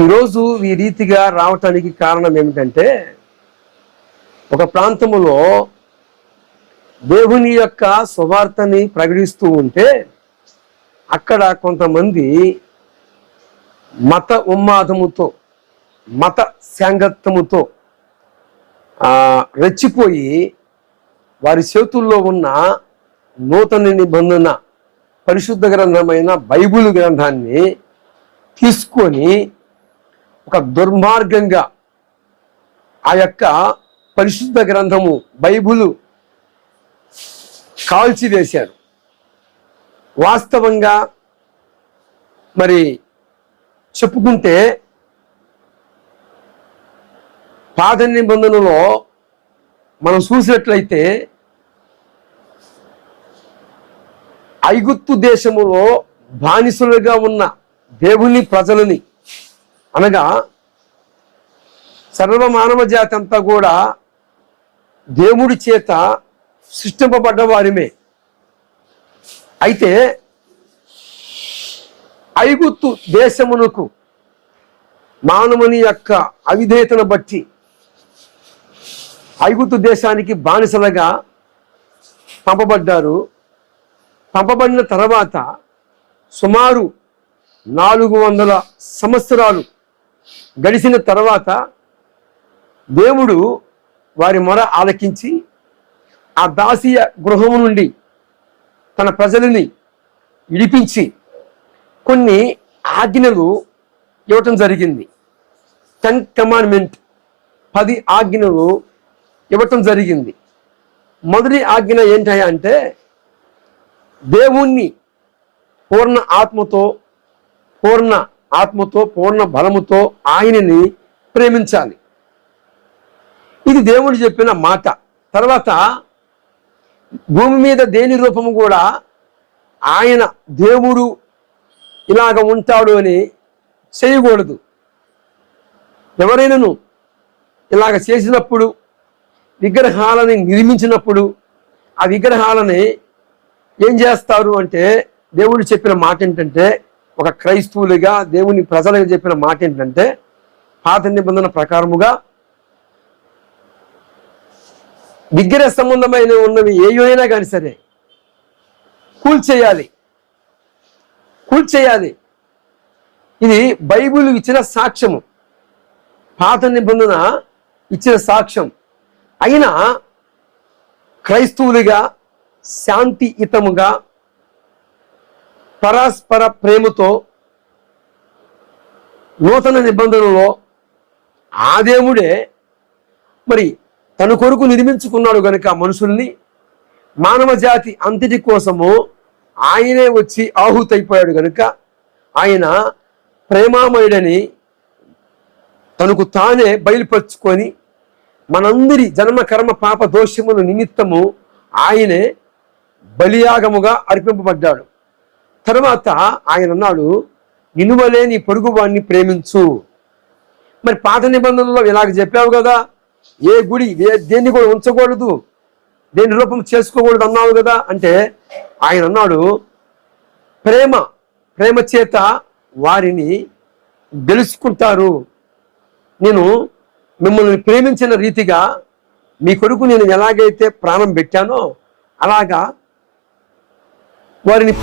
ఈరోజు ఈ రీతిగా రావటానికి కారణం ఏమిటంటే, ఒక ప్రాంతములో దేవుని యొక్క సువార్తని ప్రకటిస్తూ ఉంటే అక్కడ కొంతమంది మత ఉన్మాదముతో, మత సాంగత్యముతో రెచ్చిపోయి వారి చేతుల్లో ఉన్న నూతన నిబంధన పరిశుద్ధ గ్రంథమైన బైబిల్ గ్రంథాన్ని తీసుకొని ఒక దుర్మార్గంగా ఆ యొక్క పరిశుద్ధ గ్రంథము బైబిల్ కాల్చివేశారు. వాస్తవంగా మరి చెప్పుకుంటే పాత నిబంధనలో మనం చూసినట్లయితే ఐగుప్తు దేశములో బానిసలుగా ఉన్న దేవుని ప్రజలని, అనగా సర్వమానవ జాతి అంతా కూడా దేవుడి చేత సృష్టింపబడ్డ వారిమే. అయితే ఐగుప్తు దేశమునకు మానవుని యొక్క అవిధేయతను బట్టి ఐగుప్తు దేశానికి బానిసలుగా పంపబడ్డారు. పంపబడిన తర్వాత సుమారు 400 సంవత్సరాలు గడిచిన తర్వాత దేవుడు వారి మొర ఆలకించి ఆ దాసీయ గృహము నుండి తన ప్రజలని విడిపించి కొన్ని ఆజ్ఞలు ఇవ్వటం జరిగింది. 10 కమాండ్మెంట్ 10 ఆజ్ఞలు ఇవ్వటం జరిగింది. మొదటి ఆజ్ఞ ఏంటంటే దేవుణ్ణి పూర్ణ ఆత్మతో, పూర్ణ బలముతో ఆయనని ప్రేమించాలి. ఇది దేవుడు చెప్పిన మాట. తర్వాత భూమి మీద దేని రూపము కూడా ఆయన దేవుడు ఇలాగ ఉంటాడు అని చేయకూడదు. ఎవరైనాను ఇలాగ చేసినప్పుడు, విగ్రహాలని నిర్మించినప్పుడు ఆ విగ్రహాలని ఏం చేస్తారు అంటే, దేవుడు చెప్పిన మాట ఏంటంటే, ఒక క్రైస్తవులుగా దేవుని ప్రజలకు చెప్పిన మాట ఏంటంటే, పాత నిబంధన ప్రకారముగా విగ్రహ సంబంధమైన ఉన్నవి ఏవైనా కానీ సరే కూల్చేయాలి. ఇది బైబిల్ ఇచ్చిన సాక్ష్యము, పాత నిబంధన ఇచ్చిన సాక్ష్యం. అయినా క్రైస్తవులుగా శాంతియుతముగా పరస్పర ప్రేమతో నూతన నిబంధనలో ఆ దేవుడే మరి తన కొరకు నిర్మించుకున్నాడు కనుక మనుషుల్ని, మానవ జాతి అంతటి కోసము ఆయనే వచ్చి ఆహుతైపోయాడు కనుక ఆయన ప్రేమామయుడని తనకు తానే బయలుపరుచుకొని మనందరి జన్మ కర్మ పాప దోషముల నిమిత్తము ఆయనే బలియాగముగా అర్పింపబడ్డాడు. తర్వాత ఆయన అన్నాడు, నిన్ను వలే నీ పొరుగు వాడిని ప్రేమించు. మరి పాత నిబంధనలో ఇలాగ చెప్పావు కదా, ఏ గుడి దేన్ని కూడా ఉంచకూడదు, దేని రూపం చేసుకోకూడదు అన్నావు కదా అంటే, ఆయన అన్నాడు, ప్రేమ చేత వారిని గెలుచుకుంటారు. నేను మిమ్మల్ని ప్రేమించిన రీతిగా మీ కొరకు నేను ఎలాగైతే ప్రాణం పెట్టానో అలాగా వారిని